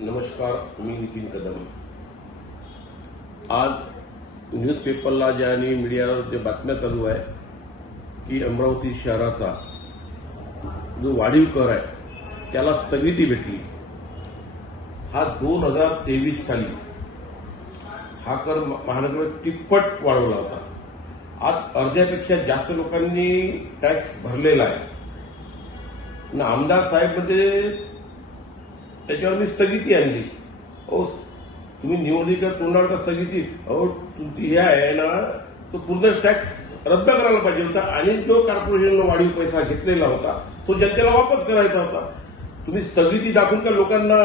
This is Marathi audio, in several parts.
नमस्कार मी नितीन कदम. आज न्यूजपेपरला ज्या आणि मीडियावर जे बातम्या चालू आहे की अमरावती शहराचा जो वाढीव कर आहे त्याला स्थगिती भेटली. हा दोन हजार तेवीस साली हा कर महानगर तिप्पट वाढवला होता. आज अर्ध्यापेक्षा जास्त लोकांनी टॅक्स भरलेला आहे. ना आमदार साहेब म्हणजे त्याच्यावर मी स्थगिती आणली. अहो तुम्ही निवडणुकीच्या तोंडावर का स्थगिती. अहो तुमची हे आहे ना तो पूर्ण टॅक्स रद्द करायला पाहिजे होता आणि जो कॉर्पोरेशननं वाढीव पैसा घेतलेला होता. तो जनतेला वापस करायचा होता. तुम्ही स्थगिती दाखवून का लोकांना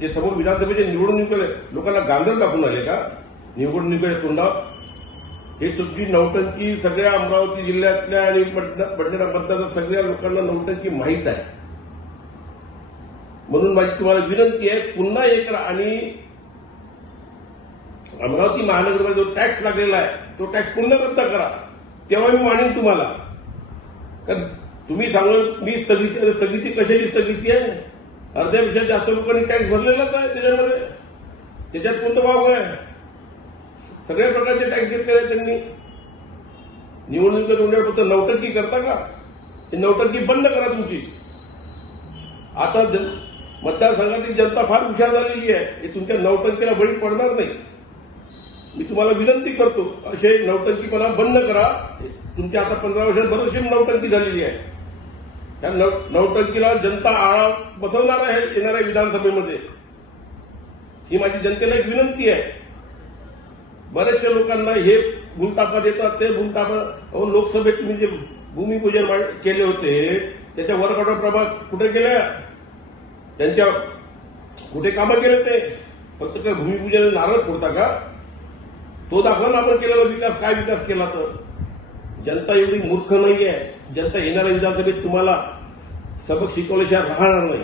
जे समोर विधानसभेचे निवडणुकीला लोकांना गांधर दाखवून आले का? निवडणुकीच्या तोंडावर? हे तुमची नौटंकी सगळ्या अमरावती जिल्ह्यातल्या आणि पटना बडनेरा सगळ्या लोकांना नौटंकी माहीत आहे. म्हणून माझी तुम्हाला विनंती आहे पुन्हा एक करा आणि अमरावती महानगरमध्ये जो टॅक्स लागलेला आहे तो टॅक्स पुन्हा रद्द करा. तेव्हा मी मानेन तुम्हाला. कारण तुम्ही सांगून मी स्थगिती स्थगिती कशाची स्थगिती आहे? अर्ध्यापेक्षा जास्त लोकांनी टॅक्स भरलेलाच आहे त्याच्यामध्ये. त्याच्यात कोणतं भाव आहे? सगळ्या प्रकारचे टॅक्स घेतलेले आहेत त्यांनी. निवडणुकीच्या तोंडावर फक्त नौटंकी करता का? ही नौटंकी बंद करा तुमची. आता मतदारसंघातील जनता फार हुशार झालेली आहे. हे तुमच्या नौटंकीला बळी पडणार नाही. मी तुम्हाला विनंती करतो असे नौटंकीपणा बंद करा. तुमच्या आता पंधरा वर्षात बरीचशी नौटंकी झालेली आहे. त्या नौ नौटंकीला जनता आळा बसवणार आहे येणाऱ्या विधानसभेमध्ये. ही माझी जनतेला एक विनंती आहे. बऱ्याचशा लोकांना हे भूलतापा देतात ते भूलतापा अहो लोकसभेत तुम्ही जे भूमिपूजन केले होते त्याच्या वर्कआउट प्रभाग कुठे गेल्या त्यांच्या कुठे कामं केले ते? फक्त काय भूमिपूजन नारळ फोडता का? तो दाखवा आपण केलेला विकास काय विकास केला तर? जनता एवढी मूर्ख नाही आहे जनता येणाऱ्या विधानसभेत तुम्हाला सबक शिकवल्याशिवाय राहणार नाही.